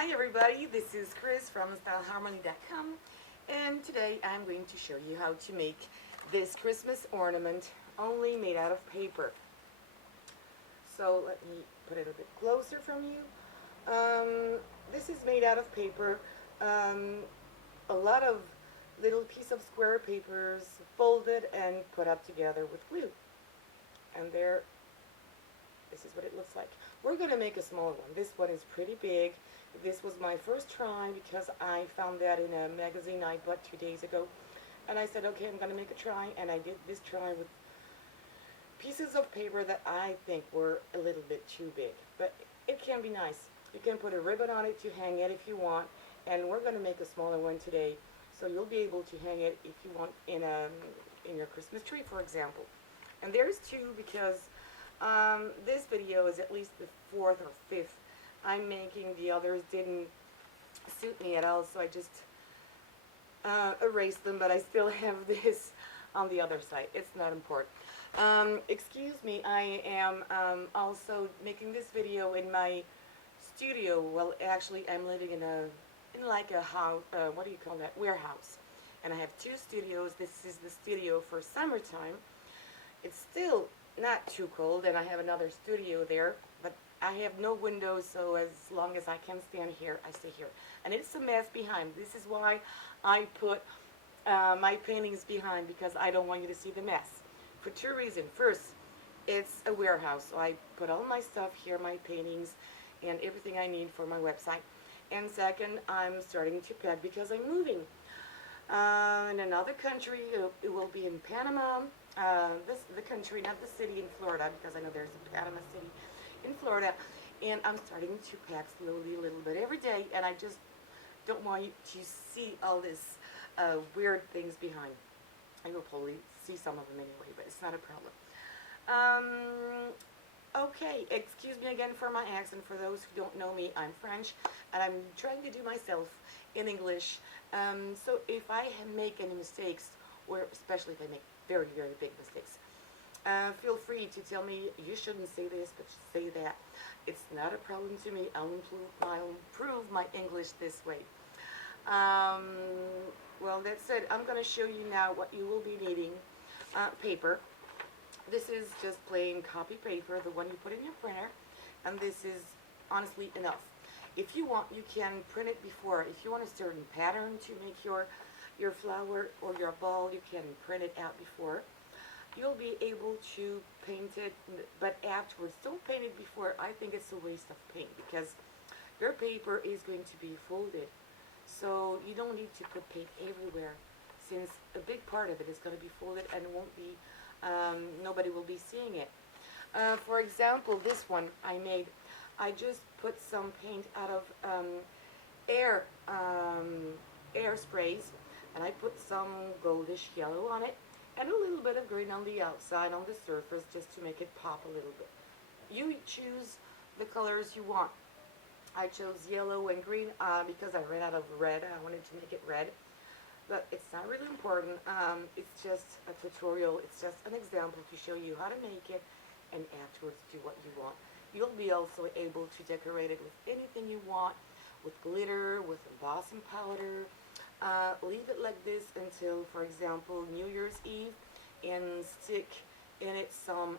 Hi everybody, this is Chris from Stylharmony.com, and today I'm going to show you how to make this Christmas ornament only made out of paper. So let me put it a bit closer from you. This is made out of paper, a lot of little piece of square papers folded and put up together with glue. And there, this is what it looks like. We're going to make a smaller one. This one is pretty big. This was my first try because I found that in a magazine I bought 2 days ago. And I said, okay, I'm going to make a try. And I did this try with pieces of paper that I think were a little bit too big. But it can be nice. You can put a ribbon on it to hang it if you want. And we're going to make a smaller one today. So you'll be able to hang it if you want in your Christmas tree, for example. And there's two because this video is at least the 4th or 5th I'm making. The others didn't suit me at all, so I just erased them, but I still have this on the other side. It's not important. Excuse me, I am also making this video in my studio. Well, actually, I'm living in like a house, what do you call that, warehouse. And I have 2 studios. This is the studio for summertime. It's still not too cold, and I have another studio there, but I have no windows, so as long as I can stand here, I stay here. And it's a mess behind. This is why I put my paintings behind, because I don't want you to see the mess. For 2 reasons. First, it's a warehouse, so I put all my stuff here, my paintings, and everything I need for my website. And second, I'm starting to pack because I'm moving. In another country, it will be in Panama. The country, not the city, in Florida, because I know there's a Panama City in Florida, and I'm starting to pack slowly a little bit every day, and I just don't want you to see all this weird things behind. I will probably see some of them anyway, but it's not a problem. Okay, excuse me again for my accent. For those who don't know me, I'm French, and I'm trying to do myself in English. So if I make any mistakes, or especially if I make very, very big mistakes, feel free to tell me you shouldn't say this, but say that. It's not a problem to me. I'll improve my English this way. Well, that's it. I'm going to show you now what you will be needing. Paper. This is just plain copy paper, the one you put in your printer, and this is honestly enough. If you want, you can print it before. If you want a certain pattern to make your flower or your ball, you can print it out before. You'll be able to paint it, but afterwards. Don't paint it before. I think it's a waste of paint because your paper is going to be folded. So you don't need to put paint everywhere, since a big part of it is going to be folded and won't be, nobody will be seeing it. For example, this one I just put some paint out of air sprays, and I put some goldish yellow on it and a little bit of green on the outside on the surface, just to make it pop a little bit. You choose the colors you want. I chose yellow and green because I ran out of red. I wanted to make it red, but it's not really important. It's just a tutorial. It's just an example to show you how to make it, and afterwards do what you want. You'll be also able to decorate it with anything you want, with glitter, with embossing powder. Leave it like this until, for example, New Year's Eve, and stick in it some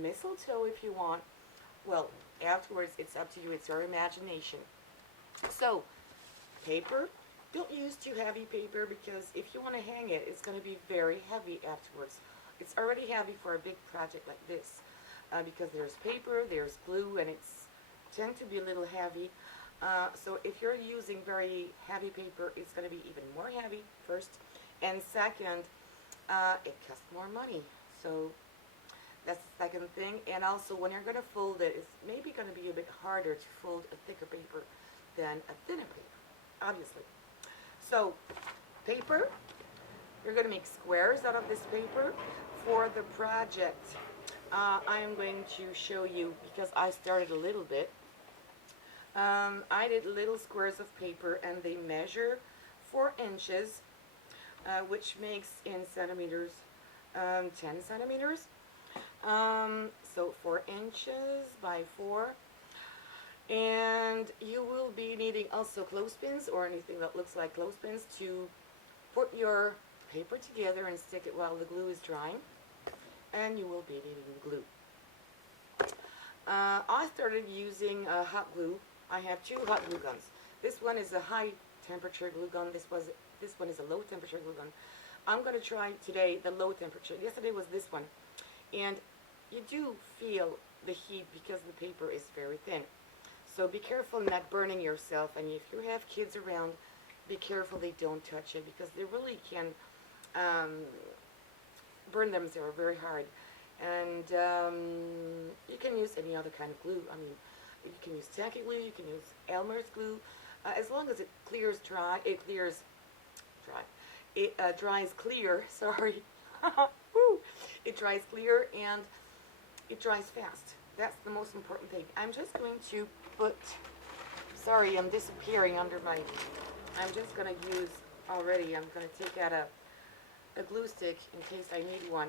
mistletoe if you want. Well, afterwards, it's up to you. It's your imagination. So, paper. Don't use too heavy paper, because if you want to hang it, it's going to be very heavy afterwards. It's already heavy for a big project like this, because there's paper, there's glue, and it's tend to be a little heavy. So if you're using very heavy paper, it's going to be even more heavy, first. And second, it costs more money. So that's the second thing. And also, when you're going to fold it, it's maybe going to be a bit harder to fold a thicker paper than a thinner paper, obviously. So, paper, you're going to make squares out of this paper. For the project, I am going to show you, because I started a little bit. I did little squares of paper, and they measure 4 inches, which makes in centimeters 10 centimeters. So 4 inches by 4. And you will be needing also clothespins or anything that looks like clothespins to put your paper together and stick it while the glue is drying. And you will be needing glue. I started using hot glue. I have two hot glue guns. This one is a high temperature glue gun. This one is a low temperature glue gun. I'm going to try today the low temperature. Yesterday was this one. And you do feel the heat because the paper is very thin. So be careful not burning yourself. And if you have kids around, be careful they don't touch it because they really can burn themselves very hard. And you can use any other kind of glue. I mean, you can use tacky glue, you can use Elmer's glue. As long as it clears dry, it clears dry. It dries clear, sorry. Woo! It dries clear and it dries fast. That's the most important thing. I'm just going to put, sorry, I'm disappearing under my, I'm just going to use already, I'm going to take out a glue stick in case I need one.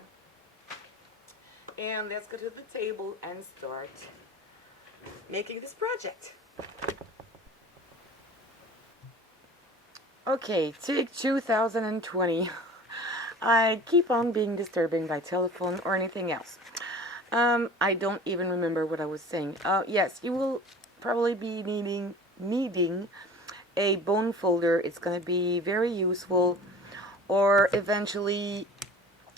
And let's go to the table and start making this project. Okay, take 2020. I keep on being disturbing by telephone or anything else. I don't even remember what I was saying. Yes, you will probably be needing a bone folder. It's going to be very useful. Or eventually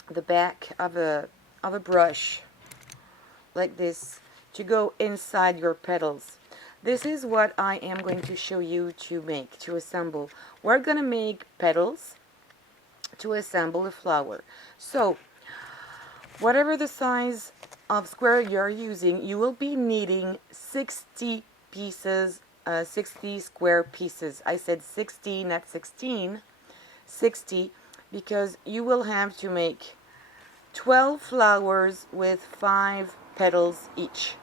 the back of a brush like this to go inside your petals. This is what I am going to show you to assemble. We're going to make petals to assemble a flower. So whatever the size of square you're using, you will be needing 60 pieces, 60 square pieces. I said 60, not 16, 60, because you will have to make 12 flowers with 5 petals each,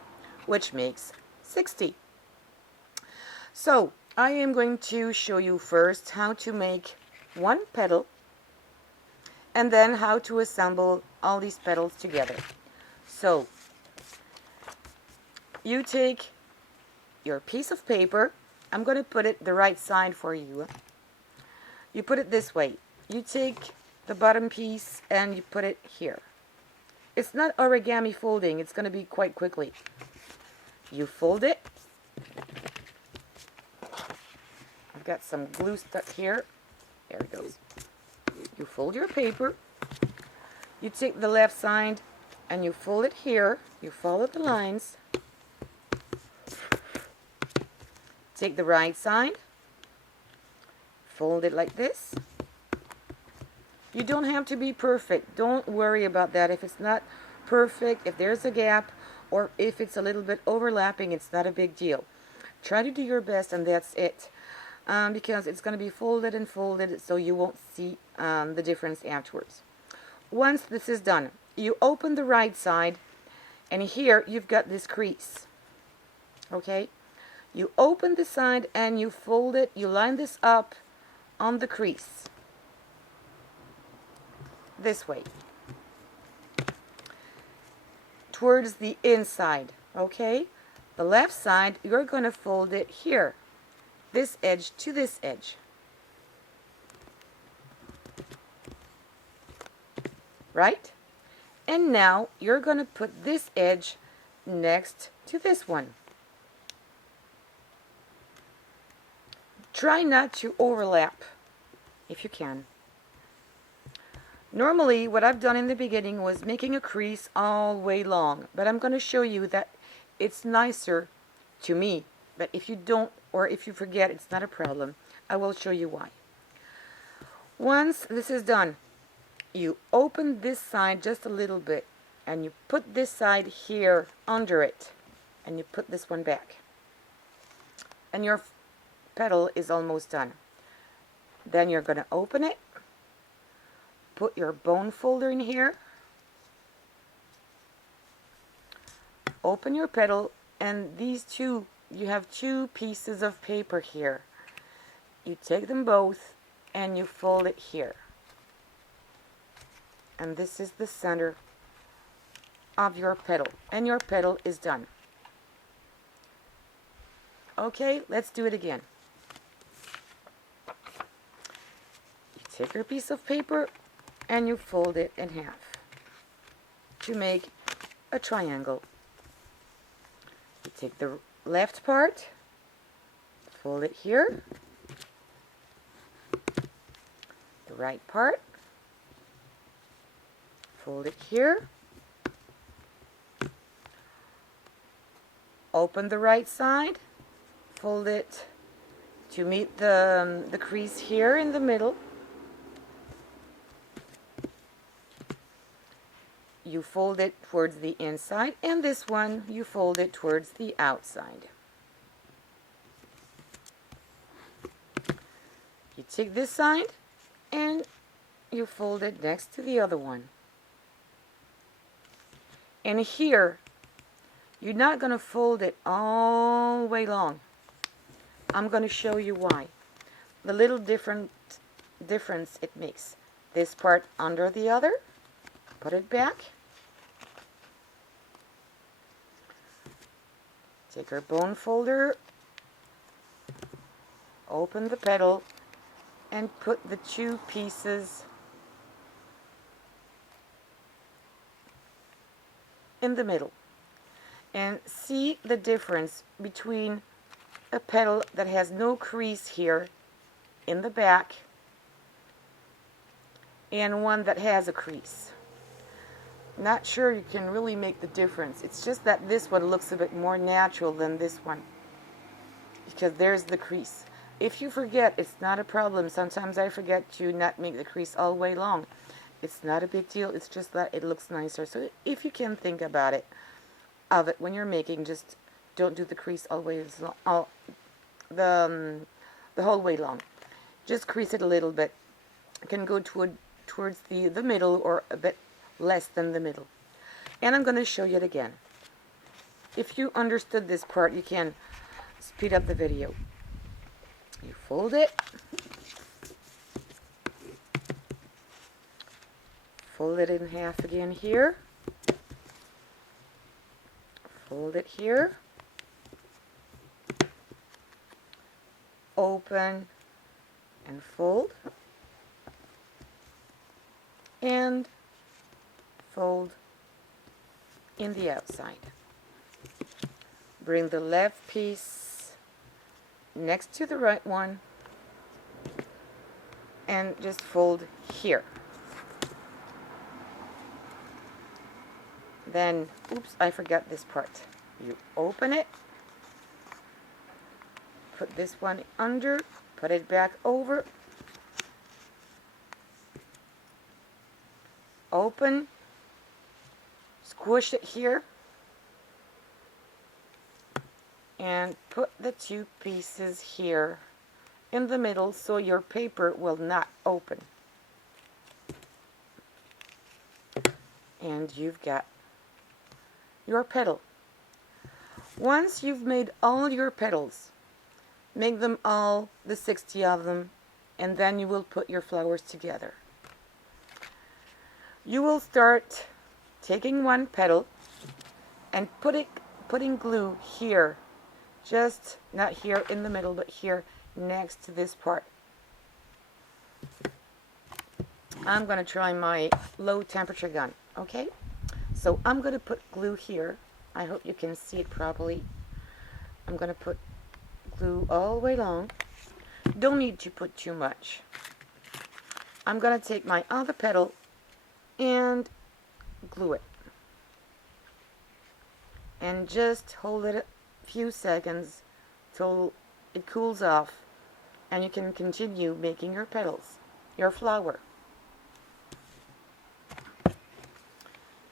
which makes 60. So I am going to show you first how to make one petal and then how to assemble all these petals together. So you take your piece of paper. I'm going to put it the right side for you. You put it this way. You take the bottom piece and you put it here. It's not origami folding. It's going to be quite quickly. You fold it. I've got some glue stuck here. There it goes. You fold your paper. You take the left side and you fold it here. You follow the lines. Take the right side. Fold it like this. You don't have to be perfect. Don't worry about that. If it's not perfect, if there's a gap, or if it's a little bit overlapping, it's not a big deal. Try to do your best and that's it. Because it's going to be folded and folded, so you won't see the difference afterwards. Once this is done, you open the right side, and here you've got this crease. Okay? You open the side and you fold it, you line this up on the crease. This way. Towards the inside. Okay? The left side, you're going to fold it here. This edge to this edge. Right? And now you're going to put this edge next to this one. Try not to overlap if you can. Normally what I've done in the beginning was making a crease all the way long, but I'm going to show you that it's nicer to me. But if you don't, or if you forget, it's not a problem. I will show you why. Once this is done, you open this side just a little bit, and you put this side here under it, and you put this one back. And your petal is almost done. Then you're going to open it, put your bone folder in here, open your petal, and these two, you have two pieces of paper here. You take them both and you fold it here. And this is the center of your petal. And your petal is done. Okay, let's do it again. You take your piece of paper and you fold it in half to make a triangle. You take the left part, fold it here, the right part, fold it here, open the right side, fold it to meet the crease here in the middle. You fold it towards the inside, and this one you fold it towards the outside. You take this side and you fold it next to the other one. And here, you're not going to fold it all the way long. I'm going to show you why. The little difference it makes. This part under the other, put it back. Take our bone folder, open the petal, and put the two pieces in the middle. And see the difference between a petal that has no crease here in the back and one that has a crease. Not sure you can really make the difference. It's just that this one looks a bit more natural than this one because there's the crease. If you forget, it's not a problem. Sometimes I forget to not make the crease all the way long. It's not a big deal. It's just that it looks nicer. So if you can think about it, when you're making, just don't do the crease all the way the whole way long. Just crease it a little bit. It can go towards the middle or a bit less than the middle. And I'm going to show you it again. If you understood this part, you can speed up the video. You fold it, fold it in half again here, fold it here, open and fold, and fold in the outside. Bring the left piece next to the right one and just fold here. Then, oops, I forgot this part. You open it, put this one under, put it back over, open, squish it here, and put the two pieces here in the middle so your paper will not open. And you've got your petal. Once you've made all your petals, make them all, the 60 of them, and then you will put your flowers together. You will start taking one petal and putting glue here, just not here in the middle, but here next to this part. I'm going to try my low temperature gun, okay? So I'm going to put glue here. I hope you can see it properly. I'm going to put glue all the way along. Don't need to put too much. I'm going to take my other petal and glue it. And just hold it a few seconds till it cools off, and you can continue making your petals, your flower.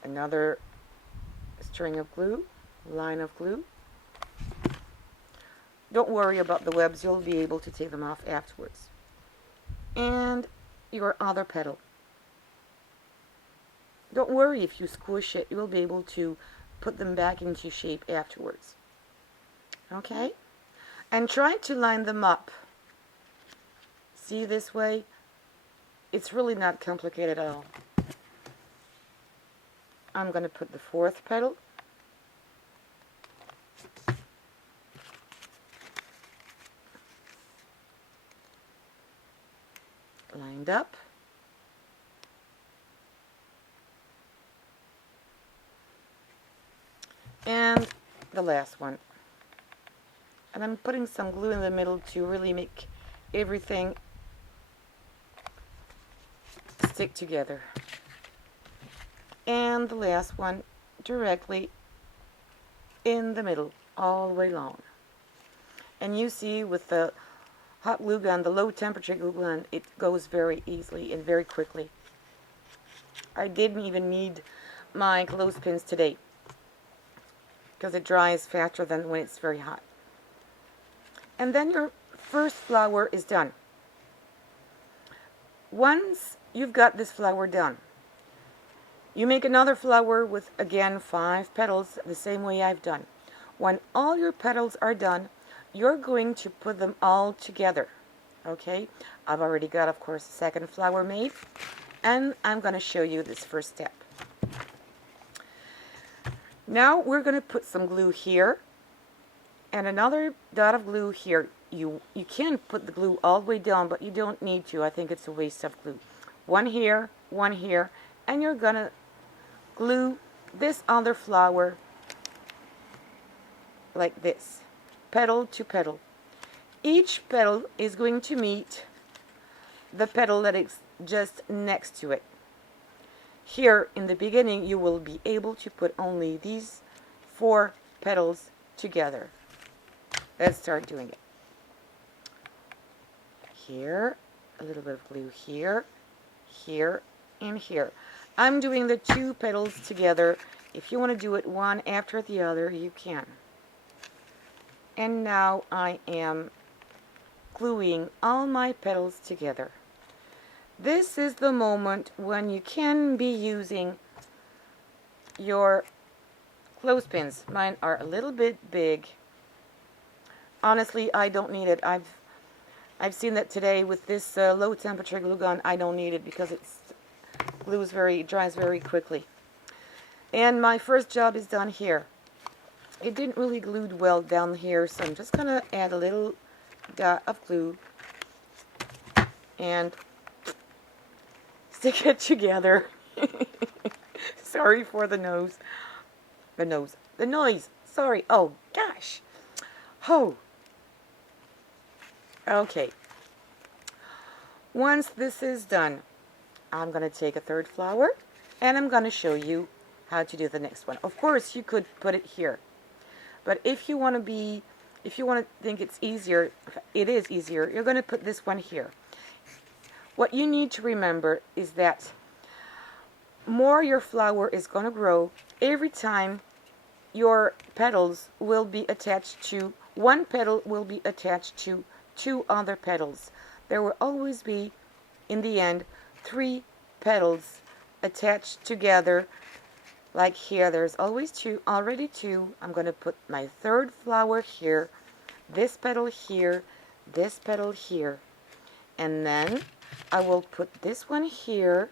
Another string of glue, line of glue. Don't worry about the webs, you'll be able to take them off afterwards. And your other petal. Don't worry if you squish it, you will be able to put them back into shape afterwards. Okay? And try to line them up. See this way? It's really not complicated at all. I'm going to put the fourth petal. lined up. And the last one. And I'm putting some glue in the middle to really make everything stick together. And the last one directly in the middle, all the way along. And you see with the hot glue gun, the low temperature glue gun, it goes very easily and very quickly. I didn't even need my clothespins today because it dries faster than when it's very hot. And then your first flower is done. Once you've got this flower done, you make another flower with, again, 5 petals, the same way I've done. When all your petals are done, you're going to put them all together. Okay? I've already got, of course, the second flower made, and I'm going to show you this first step. Now we're going to put some glue here, and another dot of glue here. You can put the glue all the way down, but you don't need to. I think it's a waste of glue. One here, and you're going to glue this other flower like this, petal to petal. Each petal is going to meet the petal that is just next to it. Here in the beginning you will be able to put only these 4 petals together. Let's start doing it. Here, a little bit of glue here, here, and here. I'm doing the 2 petals together. If you want to do it one after the other, you can. And now I am gluing all my petals together. This is the moment when you can be using your clothespins. Mine are a little bit big. Honestly, I don't need it. I've seen that today with this low temperature glue gun. I don't need it because it's dries very quickly. And my first job is done here. It didn't really glue well down here, so I'm just going to add a little dot of glue and stick it together. Sorry for the nose. The noise. Sorry. Oh, gosh. Oh. Okay. Once this is done, I'm going to take a third flower and I'm going to show you how to do the next one. Of course, you could put it here. But if you want to think it's easier, it is easier, you're going to put this one here. What you need to remember is that more your flower is going to grow every time your petals will be attached to, one petal will be attached to 2 other petals. There will always be, in the end, 3 petals attached together. Like here, there's always 2, already 2. I'm going to put my third flower here, this petal here, this petal here. And then I will put this one here.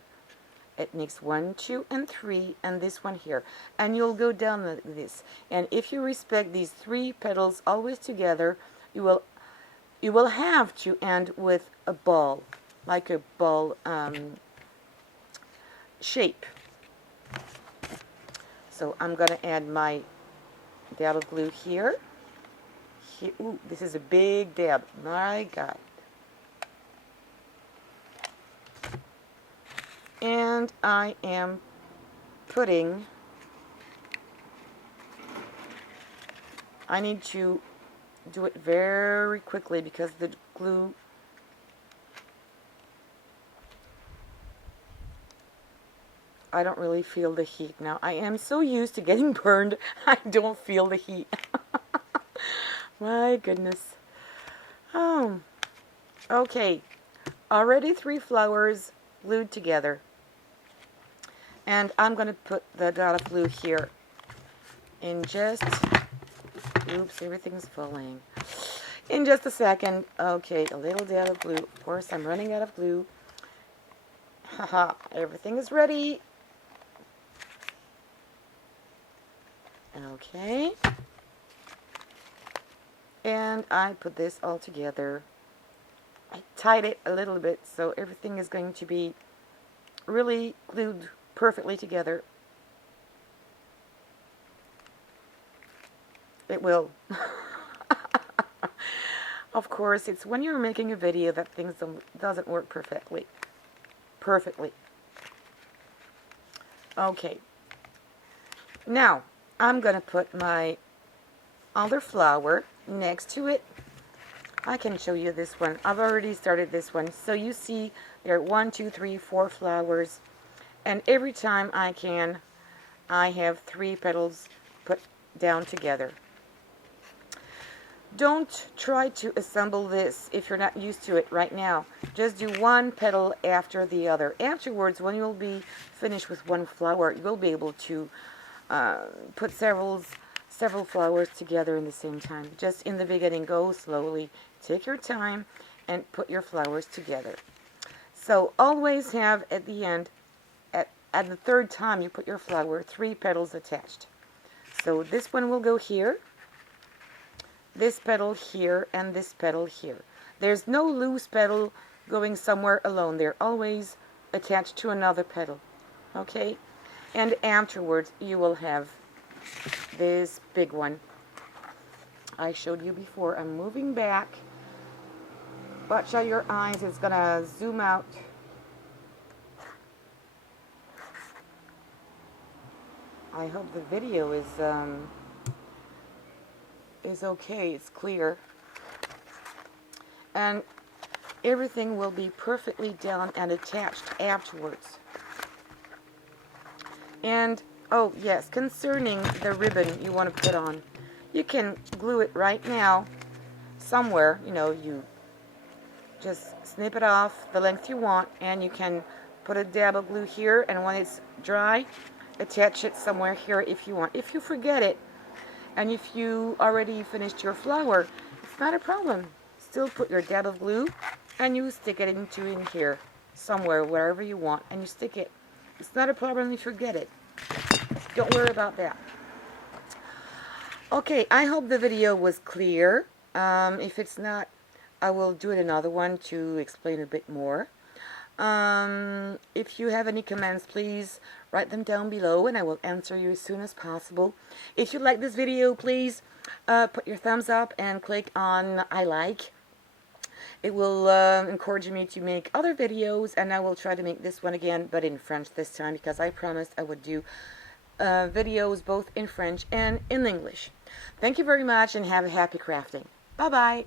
It makes 1, 2, and 3, and this one here. And you'll go down like this. And if you respect these 3 petals always together, you will have to end with a ball, like a ball shape. So I'm going to add my dab of glue here. Ooh, this is a big dab. My God. And I am putting, I need to do it very quickly because the glue I don't really feel the heat now. I am so used to getting burned, I don't feel the heat. My goodness. Oh, okay. Already 3 flowers glued together. And I'm going to put the dot of glue here in just, oops, everything's falling. In just a second. Okay, a little dab of glue. Of course, I'm running out of glue. Haha, everything is ready. Okay. And I put this all together. I tied it a little bit so everything is going to be really glued perfectly together. It will. Of course, it's when you're making a video that things doesn't work perfectly. Okay. Now, I'm going to put my other flower next to it. I can show you this one. I've already started this one. So you see there are 1, 2, 3, 4 flowers. And every time I have 3 petals put down together. Don't try to assemble this if you're not used to it right now. Just do one petal after the other. Afterwards, when you'll be finished with one flower, you'll be able to put several flowers together in the same time. Just in the beginning, go slowly. Take your time and put your flowers together. So always have at the end, at the third time you put your flower, 3 petals attached. So this one will go here, this petal here, and this petal here. There's no loose petal going somewhere alone. They're always attached to another petal. Okay? And afterwards you will have this big one I showed you before. I'm moving back. Watch out your eyes. It's gonna zoom out. I hope the video is okay. It's clear. And everything will be perfectly down and attached afterwards. And, oh yes, concerning the ribbon you want to put on, you can glue it right now somewhere. You know, you just snip it off the length you want, and you can put a dab of glue here, and when it's dry, attach it somewhere here if you want. If you forget it, and if you already finished your flower, it's not a problem. Still put your dab of glue, and you stick it in here, somewhere, wherever you want, and you stick it. It's not a problem if you forget it. Don't worry about that. Okay, I hope the video was clear. If it's not, I will do it another one to explain a bit more. If you have any comments, please write them down below and I will answer you as soon as possible. If you like this video, please put your thumbs up and click on I like. It will encourage me to make other videos, and I will try to make this one again, but in French this time, because I promised I would do videos both in French and in English. Thank you very much and have a happy crafting. Bye-bye.